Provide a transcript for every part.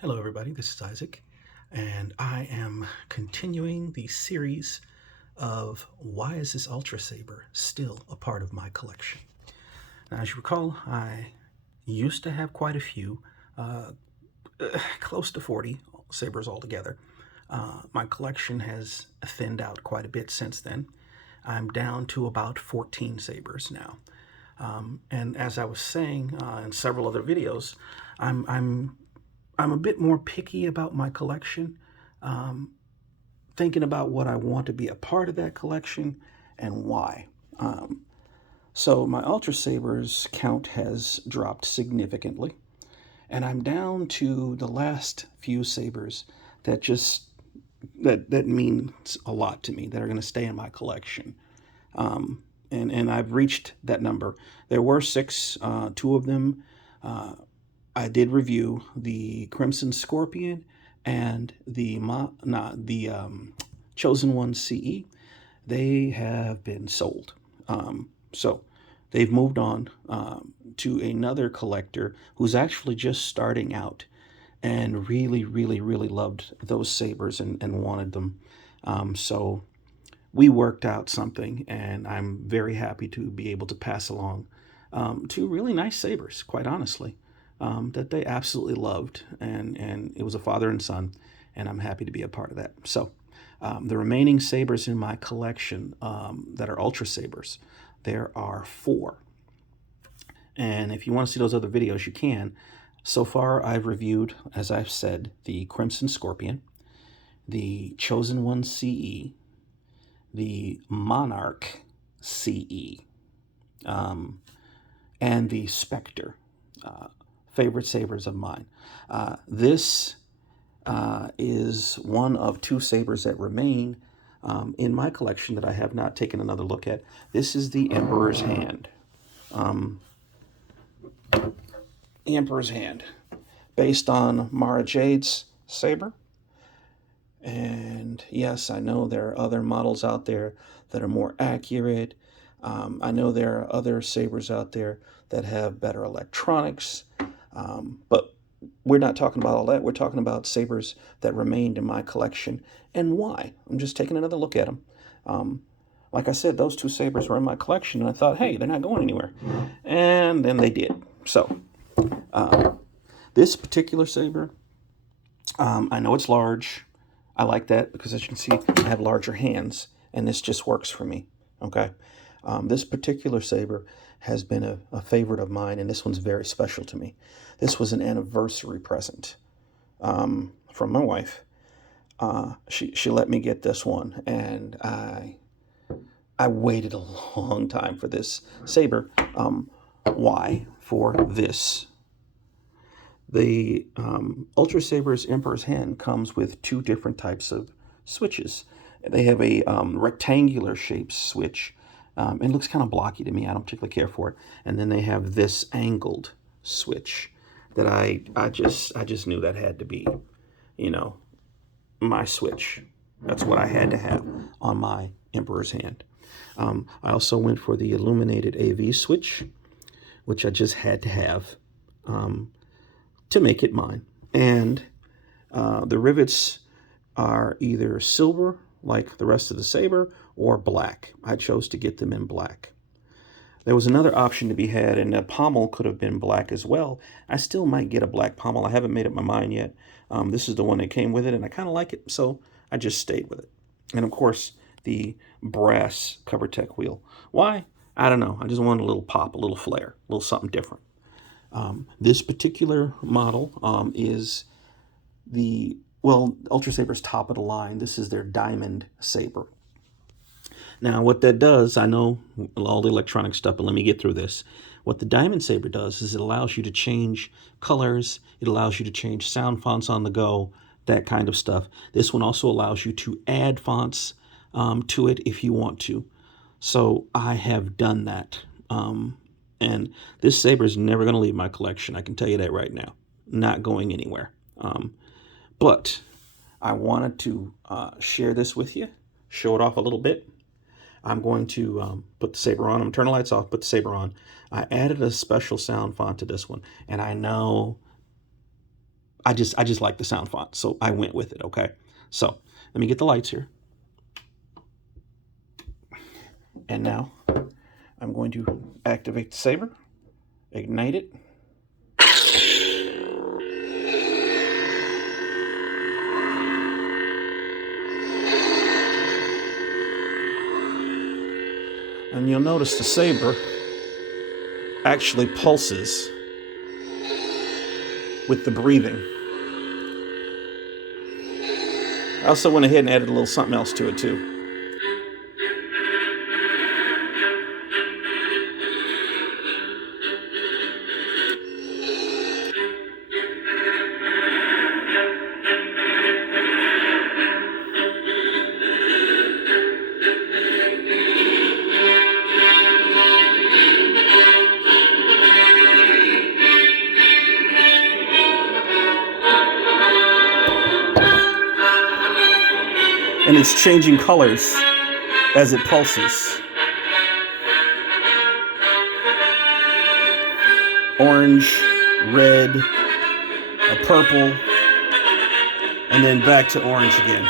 Hello everybody, this is Isaac, and I am continuing the series of why is this Ultra Saber still a part of my collection. Now, as you recall, I used to have quite a few, uh, close to 40 sabers altogether. My collection has thinned out quite a bit since then. I'm down to about 14 sabers now. And as I was saying in several other videos, I'm a bit more picky about my collection, um, thinking about what I want to be a part of that collection and why. Um, so my Ultra Sabers count has dropped significantly, and I'm down to the last few sabers that just that means a lot to me, that are going to stay in my collection. And I've reached that number. There were six. Two of them I did review: the Crimson Scorpion and the Chosen One CE. They have been sold. So they've moved on to another collector who's actually just starting out and really, really, really loved those sabers and wanted them. So we worked out something, and I'm very happy to be able to pass along two really nice sabers, quite honestly, that they absolutely loved. And it was a father and son, and I'm happy to be a part of that. So the remaining sabers in my collection that are Ultra Sabers, there are four. And if you want to see those other videos, you can. So far, I've reviewed, as I've said, the Crimson Scorpion, the Chosen One CE, the Monarch CE, and the Spectre. Favorite sabers of mine. This is one of two sabers that remain in my collection that I have not taken another look at. This is the Emperor's Hand. The Emperor's Hand, based on Mara Jade's saber. And yes, I know there are other models out there that are more accurate. I know there are other sabers out there that have better electronics. But we're not talking about all that. We're talking about sabers that remained in my collection and why. I'm just taking another look at them. Like I said, those two sabers were in my collection, and I thought, hey, they're not going anywhere. And then they did. So, this particular saber, I know it's large. I like that because, as you can see, I have larger hands, and this just works for me. Okay. This particular saber has been a favorite of mine, and this one's very special to me. This was an anniversary present from my wife. She let me get this one, and I waited a long time for this saber. Why? For this. The Ultra Saber's Emperor's Hand comes with two different types of switches. They have a rectangular shaped switch. It looks kind of blocky to me. I don't particularly care for it. And then they have this angled switch that I just knew that had to be, you know, my switch. That's what I had to have on my Emperor's Hand. I also went for the illuminated AV switch, which I just had to have to make it mine. And the rivets are either silver, like the rest of the saber, or black. I chose to get them in black. There was another option to be had, and a pommel could have been black as well. I still might get a black pommel. I haven't made up my mind yet. This is the one that came with it, and I kind of like it, so I just stayed with it. And of course, the brass CoverTech wheel. Why? I don't know. I just wanted a little pop, a little flair, a little something different. This particular model is the, well, Ultra Saber's top of the line. This is their Diamond Saber. Now, what that does, I know all the electronic stuff, but let me get through this. What the Diamond Saber does is it allows you to change colors, it allows you to change sound fonts on the go, that kind of stuff. This one also allows you to add fonts to it if you want to. So I have done that. And this saber is never going to leave my collection. I can tell you that right now. Not going anywhere. But I wanted to share this with you, show it off a little bit. I'm going to put the saber on. I'm going to turn the lights off, put the saber on. I added a special sound font to this one. And I know I just like the sound font, so I went with it. Okay, so let me get the lights here, and now I'm going to activate the saber, ignite it. And you'll notice the saber actually pulses with the breathing. I also went ahead and added a little something else to it too. And it's changing colors as it pulses. Orange, red, a purple, and then back to orange again.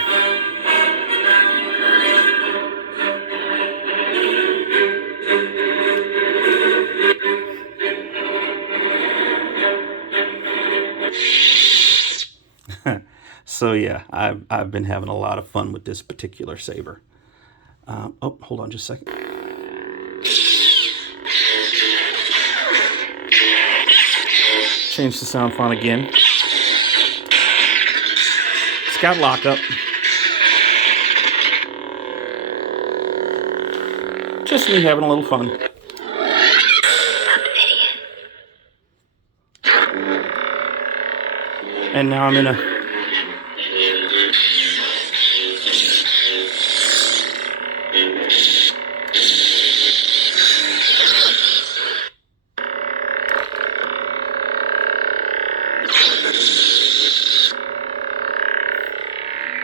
So yeah, I've been having a lot of fun with this particular saber. Oh, hold on just a second. Change the sound font again. It's got lockup. Just me having a little fun. And now I'm in a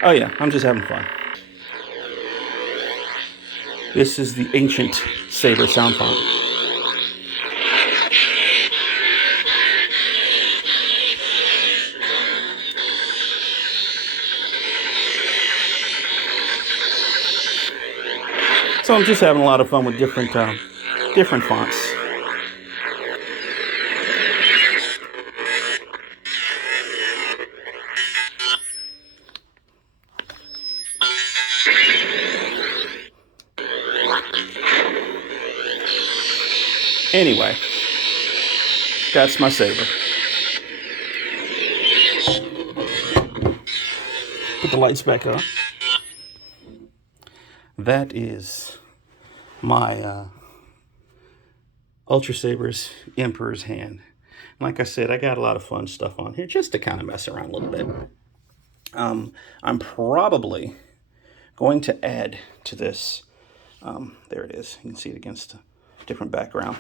oh yeah, I'm just having fun. This is the ancient saber sound font. So I'm just having a lot of fun with different fonts. Anyway, that's my saber. Put the lights back on. That is my Ultrasabers Emperor's Hand. Like I said, I got a lot of fun stuff on here just to kind of mess around a little bit. I'm probably going to add to this. There it is. You can see it against a different background.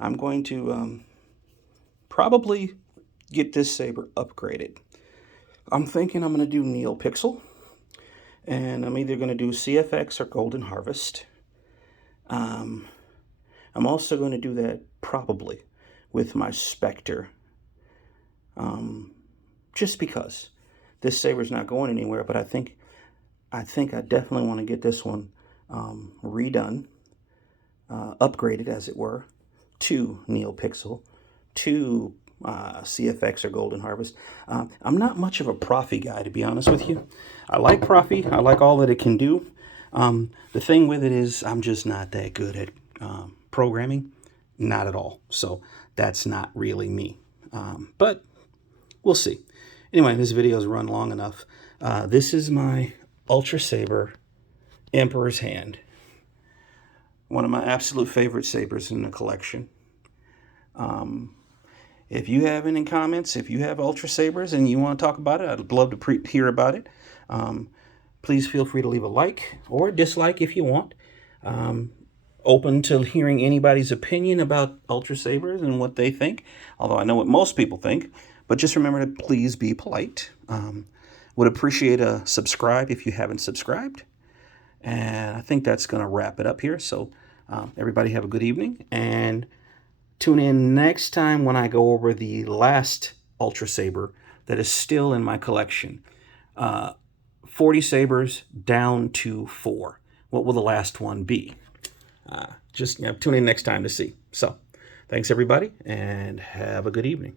I'm going to probably get this saber upgraded. I'm thinking I'm going to do NeoPixel, and I'm either going to do CFX or Golden Harvest. I'm also going to do that probably with my Spectre, just because this saber's not going anywhere. But I think I definitely want to get this one redone, upgraded as it were, to NeoPixel, to CFX or Golden Harvest. I'm not much of a Profi guy, to be honest with you. I like Profi. I like all that it can do. The thing with it is I'm just not that good at programming. Not at all. So that's not really me. But we'll see. Anyway, this video's run long enough. This is my Ultrasaber Emperor's Hand. One of my absolute favorite sabers in the collection. If you have any comments, if you have Ultrasabers and you want to talk about it, I'd love to hear about it. Please feel free to leave a like or a dislike if you want. Open to hearing anybody's opinion about Ultrasabers and what they think, although I know what most people think. But just remember to please be polite. Would appreciate a subscribe if you haven't subscribed. And I think that's going to wrap it up here. So everybody have a good evening, and tune in next time when I go over the last Ultra Saber that is still in my collection. 40 sabers down to 4. What will the last one be? Just tune in next time to see. So, thanks everybody, and have a good evening.